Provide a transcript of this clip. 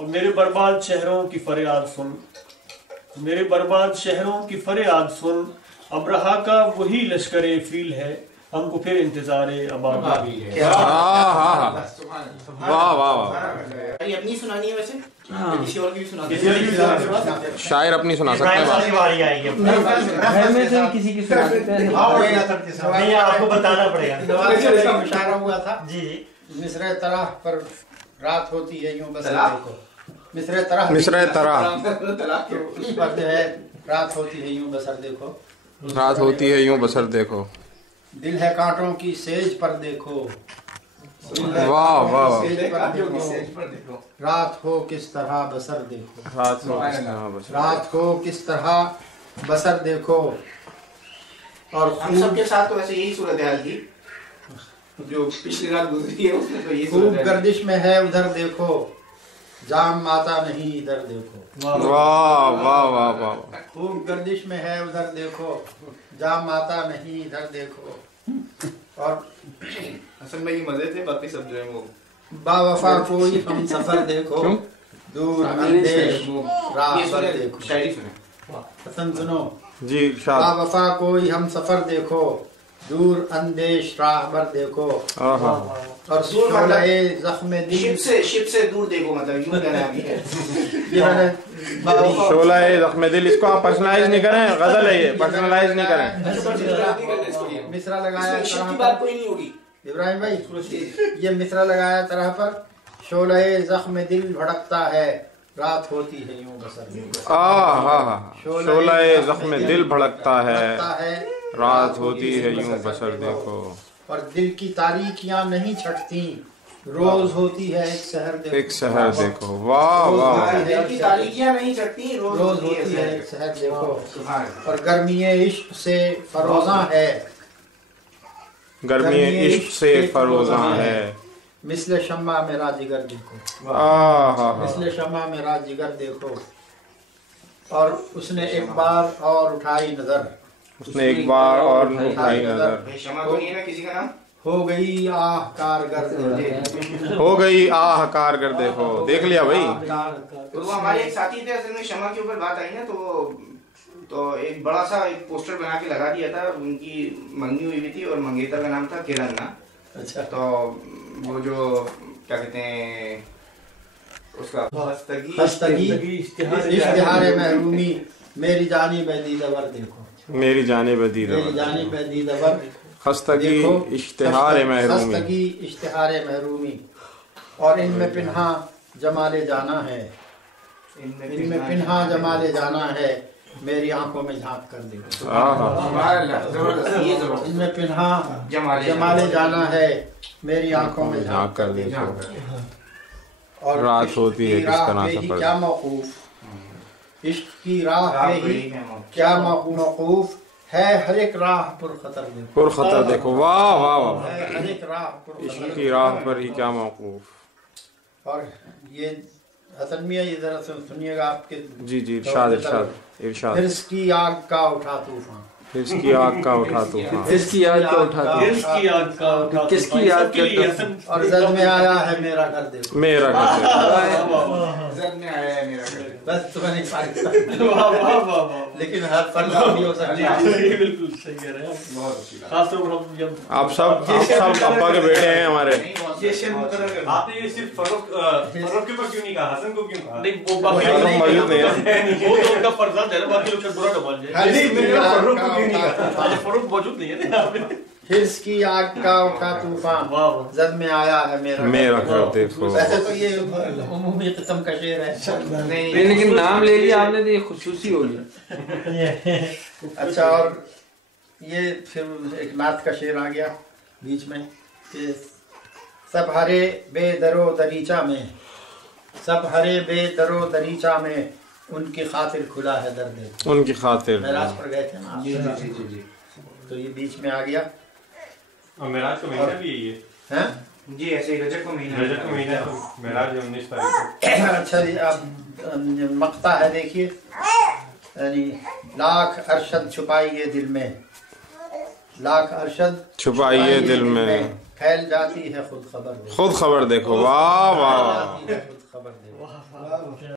اور میرے برباد شہروں کی فریاد سن، میرے برباد شہروں کی فریاد سن، ابرہا کا وہی لشکر فیل ہے، ہم کو پھر انتظار آباد ہے۔ واہ واہ واہ، اپنی سنانی ہے ویسے کسی اور کی بھی سنا شاعر اپنی سنا سکتے ہیں بات؟ گھر میں سے کسی کی سنا سکتے ہیں؟ نہیں آپ کو بتانا پڑے گا۔ اشارہ ہوا تھا جی جی، مصرع طرح پر رات ہوتی ہے یوں بسر دیکھو، مصرع طرح مصرع طرح اس پر جو ہے رات ہوتی ہے یوں بسر دیکھو، رات ہوتی ہے یوں بسر دیکھو، دل ہے کانٹوں کی سیج پر دیکھو، واہ واہ، سیج پر دیکھو، رات ہو کس طرح بسر دیکھو، رات ہو کس طرح بسر، رات ہو کس طرح بسر دیکھو۔ اور ہم سب کے ساتھ تو ویسے یہی صورتحال تھی جو پچھلی رات گزری ہے، اس میں تو یہی خوب صورتحال گردش میں ہے ادھر دیکھو، جام آتا نہیں ادھر دیکھو، واہ واہ واہ واہ، خوب گردش میں ہے ادھر دیکھو، جام آتا نہیں ادھر دیکھو۔ اور اصل میں یہ مزے تھے، باقی سب جو ہے وہ با وفا کوئی ہم سفر دیکھو، دور اندیش راہ پر دیکھو۔ شاعری سنیں۔ حسن سنو، جی با ارشاد، وفا کوئی ہم سفر دیکھو، دور اندیش راہ پر دیکھو، آہا، اور شعلہ زخم دل، شپ سے دور دیکھو، مطلب یوں کہنا ہے۔ یہ میں نے با وفا شعلہ زخم دل، اس کو آپ پرسنلائز نہیں کریں، غزل ہے یہ، پرسنلائز نہیں کریں۔ مصرع لگایا شپ طرح کی پر، بات کوئی نہیں ہوگی۔ ابراہیم بھائی یہ مصرع لگایا طرح پر، شعلہ زخم دل بھڑکتا ہے، رات ہوتی ہے یوں بسر دیکھو، آہا، شعلہ زخم دل بھڑکتا ہے، بھڑکتا ہے، رات ہوتی ہے یوں بسر دیکھو، اور دل کی تاریکیاں نہیں چھٹتی، روز ہوتی ہے ایک سحر دیکھو، ایک سحر دیکھو، واہ واہ، دل کی تاریکیاں نہیں چھٹتی، روز ہوتی ہے ایک سحر دیکھو، سبحان اور گرمی عشق سے فروزاں ہے، گرمی عشق سے فروزاں ہے، مثل شمع میرا جگر دیکھو، آہا، مثل شمع میرا جگر دیکھو۔ اور اس نے ایک بار اور اٹھائی نظر، اس نے ایک بار اور اٹھائی نظر، شمع تو نہیں ہے نا کسی کا نام؟ ہو گئی آہ کارگر دیکھو، ہو گئی آہ کار کر دیکھو، دیکھ لیا بھائی، تو وہ ہمارے ایک ساتھی تھے، اصل میں شمع کے اوپر بات آئی نا تو ایک بڑا سا ایک پوسٹر بنا کے لگا دیا تھا، ان کی منگنی ہوئی بھی تھی اور منگیتر کا نام تھا کرن نا۔ اچھا تو وہ جو کیا کہتے ہیں اس کا خستگی اشتہار محرومی، میری جانب دیدور دیکھو، میری جانب میری دیدہ، جانب دیدور خستگی دیکھو، اشتہار محرومی، خستگی اشتہار محرومی، اور ان میں پنہاں جمال جانا ہے، ان میں پنہاں جمال جانا ہے، میری آنکھوں میں جھانک کر دیکھو، آہا، ان میں پنہاں جمال جانا ہے، میری آنکھوں میں جھانک کر دیکھو۔ اور رات ہوتی ہے عشق کی کس راہ طرح پہ ہی سفر، کیا موقوف، عشق کی راہ پہ ہی کیا موقوف ہے، ہر ایک راہ پر خطر دیکھو، پر خطر دیکھو، واہ واہ واہ، ہے ہر ایک راہ پر عشق خطر کی راہ پر ہی کیا موقوف، اور یہ حسن میاں یہ ذرا سنیے گا آپ کے، جی جی ارشاد ارشاد ارشاد، حرص کی آگ کا اٹھا طوفان، اس کی آگ کا اٹھا طوفان، اس کی یاد کو اٹھاتی ہے، اس کی یاد کا اٹھا کس کی یاد کے لیے کرتا حسن اور زد میں آیا ہے میرا گھر دیکھو، میرا گھر دیکھو، زد میں آیا ہے میرا گھر۔ بس تو میں نہیں پاری، واہ واہ واہ واہ، لیکن ہر فرد بھی ہو سکتا ہے۔ یہ بالکل صحیح کہہ رہے ہیں، خاص طور پر ہم جب آپ سب ابا کے بیٹے ہیں ہمارے، آپ نے یہ صرف فروخت کے اوپر کیوں نہیں کہا، حسن کو کیوں کہا؟ نہیں وہ باقی حسن موجود نہیں ہے، وہ تو ان کا فرزند ہے نا، باقی لوگ برا نہ مان جائے، حرص کی آگ کا اٹھا فروخت موجود نہیں ہے نا۔ حرص کی آگ کا اٹھا طوفان، واہ واہ، زد میں آیا ہے میرا گھر دیکھو، ویسے تو یہ عمومی قسم کا شعر ہے، نہیں لیکن نام لے لیا آپ نے تو یہ خصوصی ہو گیا۔ اچھا اور یہ پھر ایک نعت کا شعر آ گیا بیچ میں کہ سب ہرے بے درو دریچہ میں، سب ہرے بے درو دریچہ میں، ان کی خاطر کھلا ہے درد، ان کی خاطر، معراج پر گئے تھے نا آپ، تو یہ بیچ میں آ گیا، اور معراج کا مہینہ بھی یہی ہے، ہیں؟ جی ایسے ہی رجب کا مہینہ، رجب کا مہینہ ہے تو معراج 19 تاریخ کو۔ اچھا جی اب مقطع ہے دیکھیے، یعنی لاکھ ارشد چھپائیے دل میں، لاکھ ارشد چھپائیے دل میں، پھیل جاتی ہے خود خبر دیکھو، خود خبر دیکھو، واہ واہ، جاتی ہے خود خبر دیکھو، واہ واہ